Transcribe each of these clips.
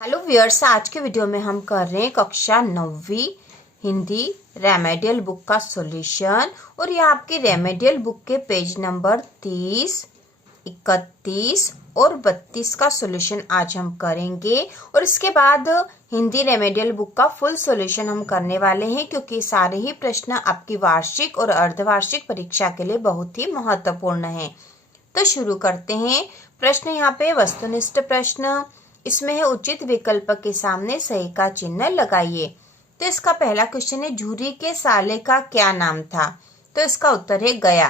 Hello viewers, आज के video में हम कर रहे हैं कक्षा 9वीं हिंदी रेमेडियल बुक का सॉल्यूशन। और ये आपकी रेमेडियल बुक के पेज नंबर 30, 31 और 32 का सॉल्यूशन आज हम करेंगे। और इसके बाद हिंदी रेमेडियल बुक का फुल सॉल्यूशन हम करने वाले हैं, क्योंकि सारे ही प्रश्न आपकी वार्षिक और अर्धवार्षिक परीक्षा के लिए बहुत ही महत्वपूर्ण है। तो शुरू करते हैं। प्रश्न यहाँ पे वस्तुनिष्ठ प्रश्न, इसमें है उचित विकल्प के सामने सही का चिन्ह लगाइए। तो इसका पहला क्वेश्चन है, झूरी के साले का क्या नाम था? तो इसका उत्तर है गया।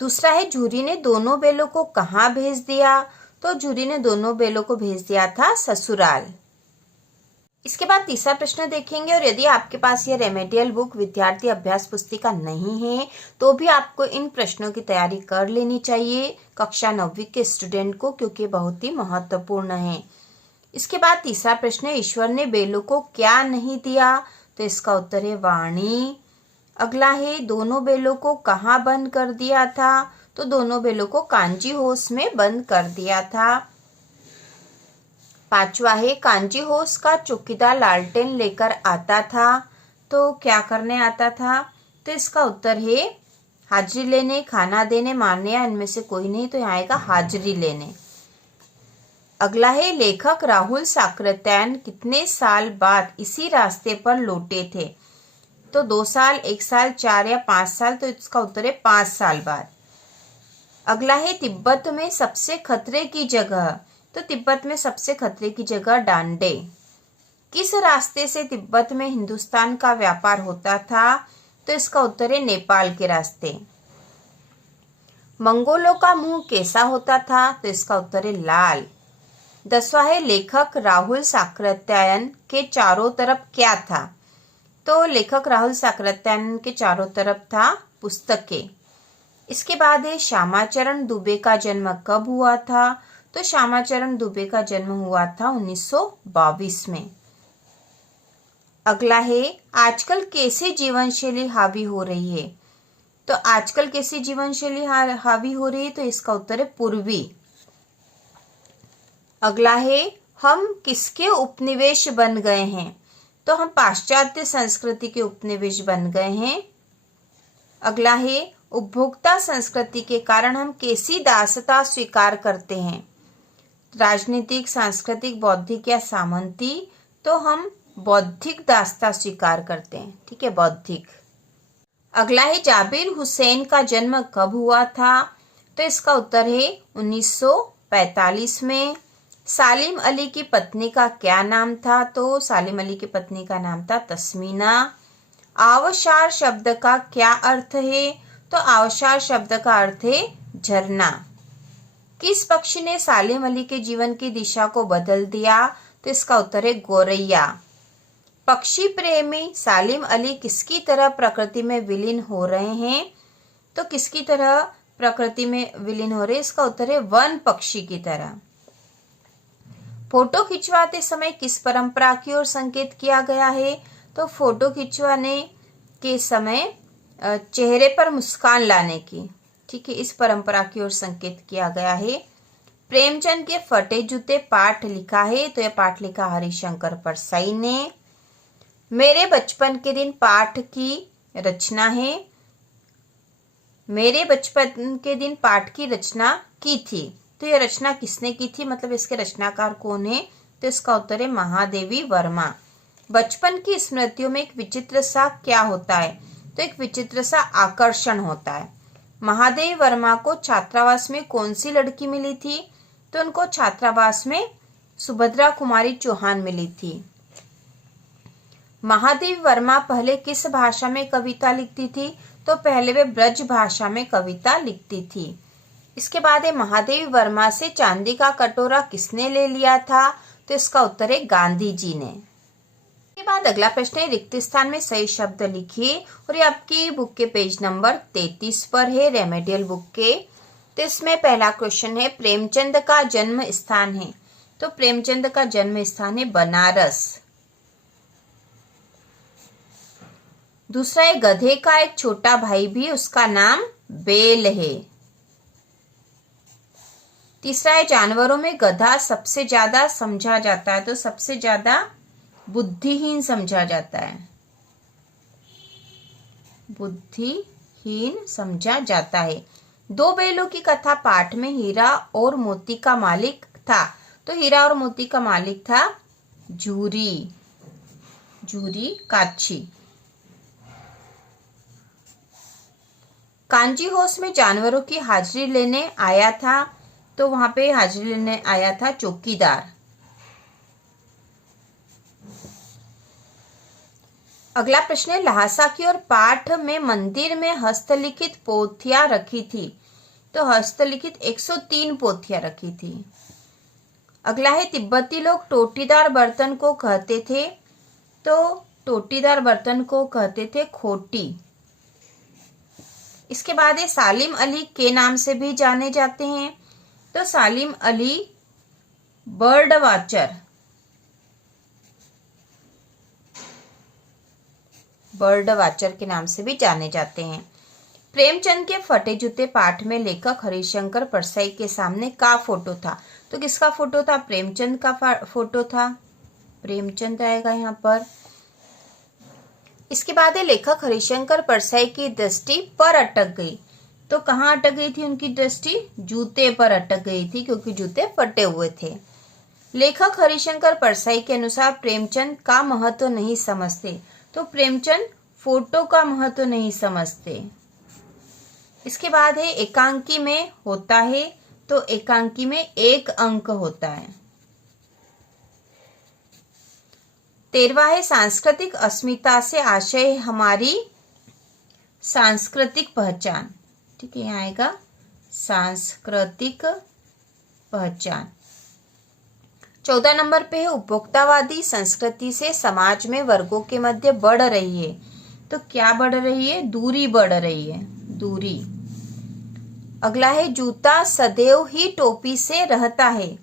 दूसरा है, झूरी ने दोनों बेलों को कहाँ भेज दिया? तो झूरी ने दोनों बेलों को भेज दिया था ससुराल। इसके बाद तीसरा प्रश्न देखेंगे। और यदि आपके पास ये रेमेडियल बुक विद्यार्थी अभ्यास पुस्तिका नहीं है तो भी आपको इन प्रश्नों की तैयारी कर लेनी चाहिए कक्षा 9वीं के स्टूडेंट को, क्योंकि बहुत ही महत्वपूर्ण है। इसके बाद तीसरा प्रश्न है, ईश्वर ने बेलों को क्या नहीं दिया? तो इसका उत्तर है वाणी। अगला है, दोनों बेलों को कहाँ बंद कर दिया था? तो दोनों बेलों को कांजी होस में बंद कर दिया था। पांचवा है, कांजी होस का चौकीदार लालटेन लेकर आता था। तो क्या करने आता था? तो इसका उत्तर है हाजिरी लेने, खाना देने, मारने, या इनमें से कोई नहीं। तो यहाँ आएगा हाजिरी लेने। अगला है, लेखक राहुल साकृत्यायन कितने साल बाद इसी रास्ते पर लौटे थे? तो 2 साल, 1 साल, 4 या 5 साल। तो इसका उत्तर है 5 साल बाद। अगला है, तिब्बत में सबसे खतरे की जगह? तो तिब्बत में सबसे खतरे की जगह डांडे। किस रास्ते से तिब्बत में हिंदुस्तान का व्यापार होता था? तो इसका उत्तर है नेपाल के रास्ते। मंगोलों का मुंह कैसा होता था? तो इसका उत्तर है लाल। 10वां है, लेखक राहुल साकृत्यायन के चारों तरफ क्या था? तो लेखक राहुल साकृत्यायन के चारों तरफ था पुस्तकें। इसके बाद है, श्यामाचरण दुबे का जन्म कब हुआ था? तो श्यामाचरण दुबे का जन्म हुआ था 1922 में। अगला है, आजकल कैसी जीवन शैली हावी हो रही है? तो आजकल कैसी जीवन शैली हावी हो रही है? तो इसका उत्तर है पूर्वी। अगला है, हम किसके उपनिवेश बन गए हैं? तो हम पाश्चात्य संस्कृति के उपनिवेश बन गए हैं। अगला है, उपभोक्ता संस्कृति के कारण हम कैसी दासता स्वीकार करते हैं? राजनीतिक, सांस्कृतिक, बौद्धिक या सामंती? तो हम बौद्धिक दासता स्वीकार करते हैं। ठीक है, बौद्धिक। अगला है, जाबिर हुसैन का जन्म कब हुआ था? तो इसका उत्तर है 1945 में। सालिम अली की पत्नी का क्या नाम था? तो सालिम अली की पत्नी का नाम था तस्मीना। आवशार शब्द का क्या अर्थ है? तो आवशार शब्द का अर्थ है झरना। किस पक्षी ने सालिम अली के जीवन की दिशा को बदल दिया? तो इसका उत्तर है गोरैया। पक्षी प्रेमी सालिम अली किसकी तरह प्रकृति में विलीन हो रहे हैं? तो किसकी तरह प्रकृति में विलीन हो रहे हैं? इसका उत्तर है वन पक्षी की तरह। फोटो खिंचवाते समय किस परंपरा की ओर संकेत किया गया है? तो फोटो खिंचवाने के समय चेहरे पर मुस्कान लाने की, ठीक है, इस परंपरा की ओर संकेत किया गया है। प्रेमचंद के फटे जूते पाठ लिखा है? तो यह पाठ लिखा हरिशंकर परसाई ने। मेरे बचपन के दिन पाठ की रचना है। मेरे बचपन के दिन पाठ की रचना की थी। तो यह रचना किसने की थी, मतलब इसके रचनाकार कौन है? तो इसका उत्तर है महादेवी वर्मा। बचपन की स्मृतियों में एक विचित्र सा क्या होता है? तो एक विचित्र सा आकर्षण होता है। महादेवी वर्मा को छात्रावास में कौन सी लड़की मिली थी? तो उनको छात्रावास में सुभद्रा कुमारी चौहान मिली थी। महादेवी वर्मा पहले किस भाषा में कविता लिखती थी? तो पहले वे ब्रज भाषा में कविता लिखती थी। इसके बाद है, महादेवी वर्मा से चांदी का कटोरा किसने ले लिया था? तो इसका उत्तर है गांधी जी ने। के बाद अगला प्रश्न है, रिक्त स्थान में सही शब्द लिखिए। और ये आपकी बुक के पेज नंबर 33 पर है, रेमेडियल बुक के। तो इसमें पहला क्वेश्चन है, प्रेमचंद का जन्म स्थान है? तो प्रेमचंद का जन्म स्थान है बनारस। दूसरा है, गधे का एक छोटा भाई भी, उसका नाम बेल है। तीसरा है जानवरों में गधा सबसे ज्यादा समझा जाता है, तो सबसे ज्यादा बुद्धिहीन समझा जाता है, बुद्धिहीन समझा जाता है। दो बैलों की कथा पाठ में हीरा और मोती का मालिक था, तो हीरा और मोती का मालिक था झूरी, झूरी काछी। कांजी हाउस में जानवरों की हाजिरी लेने आया था, तो वहां पे हाजिरी लेने आया था चौकीदार। अगला प्रश्न है ल्हासा की और पाठ में मंदिर में हस्तलिखित पोथियां रखी थी, तो हस्तलिखित 103 पोथियां रखी थी। अगला है तिब्बती लोग टोटीदार बर्तन को कहते थे, तो टोटीदार बर्तन को कहते थे खोटी। इसके बाद है सालिम अली के नाम से भी जाने जाते हैं, तो Salim Ali bird watcher, bird watcher के नाम से भी जाने जाते हैं। प्रेमचंद के फटे जूते पाठ में लेखक हरिशंकर परसाई के सामने का फोटो था, तो किसका फोटो था? प्रेमचंद का फोटो था, प्रेमचंद आएगा यहाँ पर। इसके बाद है लेखक हरिशंकर परसाई की दृष्टि पर अटक गई, तो कहाँ अटक गई थी उनकी दृष्टि? जूते पर अटक गई थी, क्योंकि जूते फटे हुए थे। लेखक हरिशंकर परसाई के अनुसार प्रेमचंद का महत्व नहीं समझते, तो प्रेमचंद फोटो का महत्व नहीं समझते। इसके बाद है एकांकी में होता है, तो एकांकी में एक अंक होता है। 13वां है सांस्कृतिक अस्मिता से आशय हमारी सांस्कृतिक पहचान, ठीक है, यहाँ आएगा सांस्कृतिक पहचान। 14 नंबर पे है उपभोक्तावादी संस्कृति से समाज में वर्गों के मध्य बढ़ रही है, तो क्या बढ़ रही है? दूरी बढ़ रही है, दूरी। अगला है जूता सदैव ही टोपी से रहता है,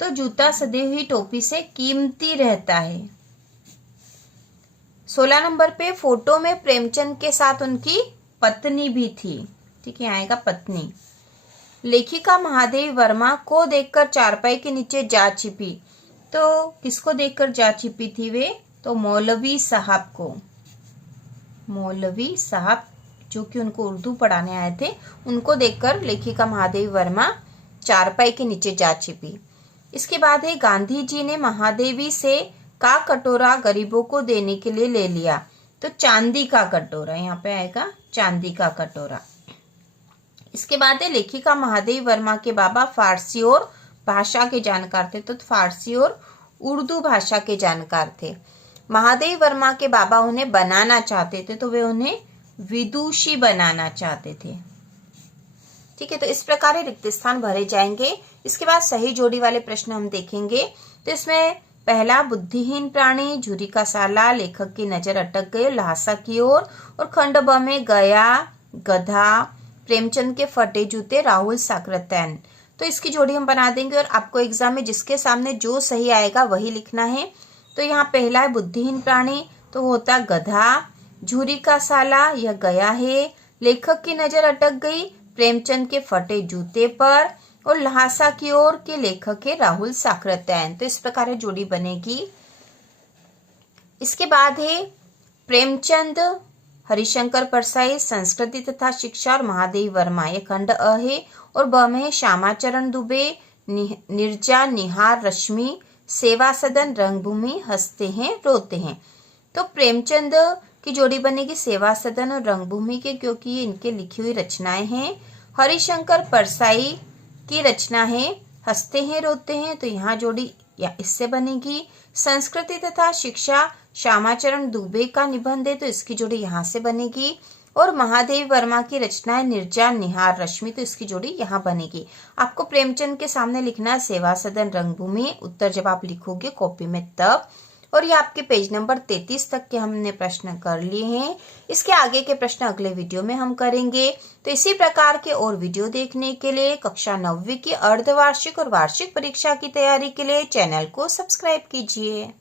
तो जूता सदैव ही टोपी से कीमती रहता है। 16 नंबर पे फोटो में प्रेमचंद के साथ उनकी पत्नी भी थी, ठीक है, आएगा पत्नी। लेखिका महादेवी वर्मा को देखकर चारपाई के नीचे जा छिपी, तो किसको देखकर जा छिपी थी वे? तो मौलवी साहब को, मौलवी साहब जो कि उनको उर्दू पढ़ाने आए थे, उनको देखकर लेखिका महादेवी वर्मा चारपाई के नीचे जा छिपी। इसके बाद है गांधी जी ने महादेवी से का कटोरा गरीबों को देने के लिए ले लिया, तो चांदी का कटोरा, यहाँ पे आएगा चांदी का कटोरा। इसके बाद है लेखिका महादेवी वर्मा के बाबा फारसी और भाषा के जानकार थे, तो फारसी और उर्दू भाषा के जानकार थे। महादेवी वर्मा के बाबा उन्हें बनाना चाहते थे, तो वे उन्हें विदुषी बनाना चाहते थे, ठीक है। तो इस प्रकार रिक्त स्थान भरे जाएंगे। इसके बाद सही जोड़ी वाले प्रश्न हम देखेंगे। तो इसमें पहला बुद्धिहीन प्राणी, झुरी का साला, लेखक की नजर अटक गई ल्हासा की ओर, और खंड ब में गया, गधा, प्रेमचंद के फटे जूते, राहुल साकृत्ययन। तो इसकी जोड़ी हम बना देंगे और आपको एग्जाम में जिसके सामने जो सही आएगा वही लिखना है। तो यहाँ पहला है बुद्धिहीन प्राणी, तो होता गधा। झुरी का साला, यह गया है। लेखक की नजर अटक गई प्रेमचंद के फटे जूते पर, और ल्हासा की ओर के लेखक है राहुल साकृत्ययन। तो इस प्रकार जोड़ी बनेगी। इसके बाद है प्रेमचंद, हरिशंकर परसाई, संस्कृति तथा शिक्षा और महादेवी वर्मा, ये खंड अ है। और ब में है श्यामाचरण दुबे, निर्जा, निहार, रश्मि, सेवा सदन, रंगभूमि, हंसते हैं रोते हैं। तो प्रेमचंद की जोड़ी बनेगी सेवा सदन और रंगभूमि के, क्योंकि ये इनके लिखी हुई रचनाएं हैं। हरिशंकर परसाई की रचना है हंसते हैं रोते हैं, तो यहाँ जोड़ी या इससे बनेगी। संस्कृति तथा शिक्षा, श्यामाचरण दुबे का निबंध है, तो इसकी जोड़ी यहाँ से बनेगी। और महादेवी वर्मा की रचना है निर्जा, निहार, रश्मि, तो इसकी जोड़ी यहाँ बनेगी। आपको प्रेमचंद के सामने लिखना है सेवा सदन, रंगभूमि, उत्तर जब आप लिखोगे कॉपी में तब। और ये आपके पेज नंबर 33 तक के हमने प्रश्न कर लिए हैं। इसके आगे के प्रश्न अगले वीडियो में हम करेंगे। तो इसी प्रकार के और वीडियो देखने के लिए कक्षा 9वीं की अर्धवार्षिक और वार्षिक परीक्षा की तैयारी के लिए चैनल को सब्सक्राइब कीजिए।